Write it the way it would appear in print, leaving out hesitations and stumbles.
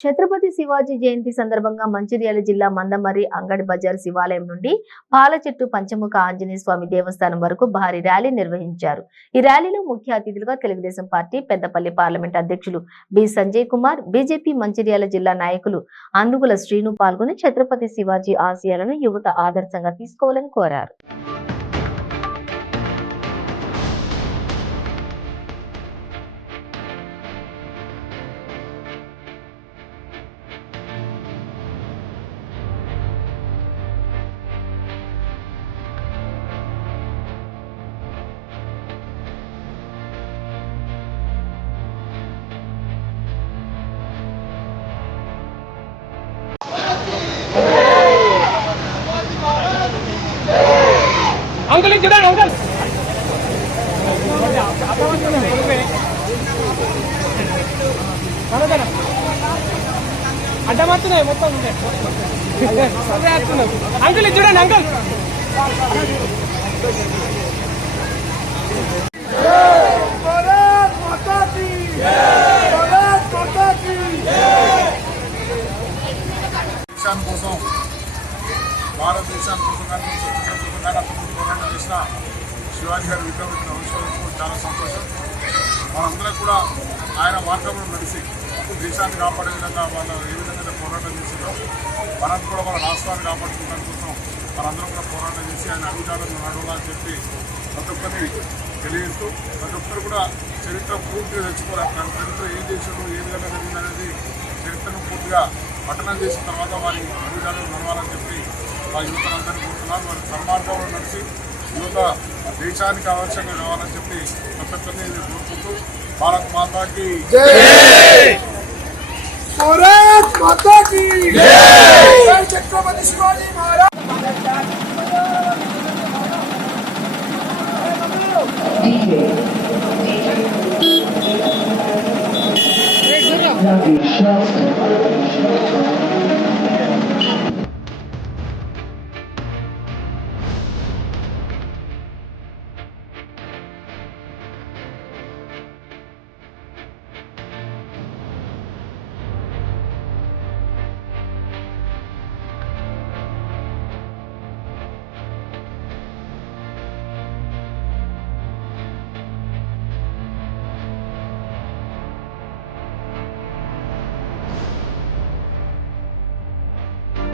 ఛత్రపతి శివాజీ జయంతి సందర్భంగా మంచిర్యాల జిల్లా మందమర్రి అంగడి బజార్ శివాలయం నుండి పాలచెట్టు పంచముఖ ఆంజనేయ స్వామి దేవస్థానం వరకు భారీ ర్యాలీ నిర్వహించారు. ఈ ర్యాలీలో ముఖ్య అతిథులుగా తెలుగుదేశం పార్టీ పెద్దపల్లి పార్లమెంట్ అధ్యక్షులు బి సంజయ్ కుమార్, బీజేపీ మంచిర్యాల జిల్లా నాయకులు అందుగుల శ్రీను పాల్గొని ఛత్రపతి శివాజీ ఆశయాలను యువత ఆదర్శంగా తీసుకోవాలని కోరారు. अंकल अंकल అడ్డమవుతున్నాయి మొత్తం అంకుల్ చూడండి అంకుల్ కోసం భారతదేశానికి పోరాటం చేసిన శివాజీ గారి విగ్రహం అంశాలకు చాలా సంతోషం. మనందరం కూడా ఆయన మార్గంలో నడిచి దేశాన్ని కాపాడే విధంగా వాళ్ళు ఏ విధంగా పోరాటం చేసిందో మనం కూడా మన రాష్ట్రాన్ని కాపాడుకోవడం కోసం మనందరం కూడా పోరాటం చేసి ఆయన అధికారులను నడవాలని చెప్పి ప్రతి ఒక్కరిని తెలియజేస్తూ ప్రతి ఒక్కరు కూడా చరిత్ర పూర్తిగా తెచ్చుకోవాలి. చరిత్ర ఏం చేసాడు, ఏ విధంగా జరిగిందనేది చరిత్రను పూర్తిగా పఠనం చేసిన తర్వాత వారి అధికారులు నడవాలని చెప్పి ఆ యువతలందరినీ కోరుతున్నారు. వారి సన్మార్గంలో నడిచి యువత దేశానికి ఆవశ్యంగా కావాలని చెప్పి ప్రతి ఒక్కరిని కోరుకుంటూ భారత్ మాతాకి ఛత్రపతి శివాజీ మహారాజ్ DJ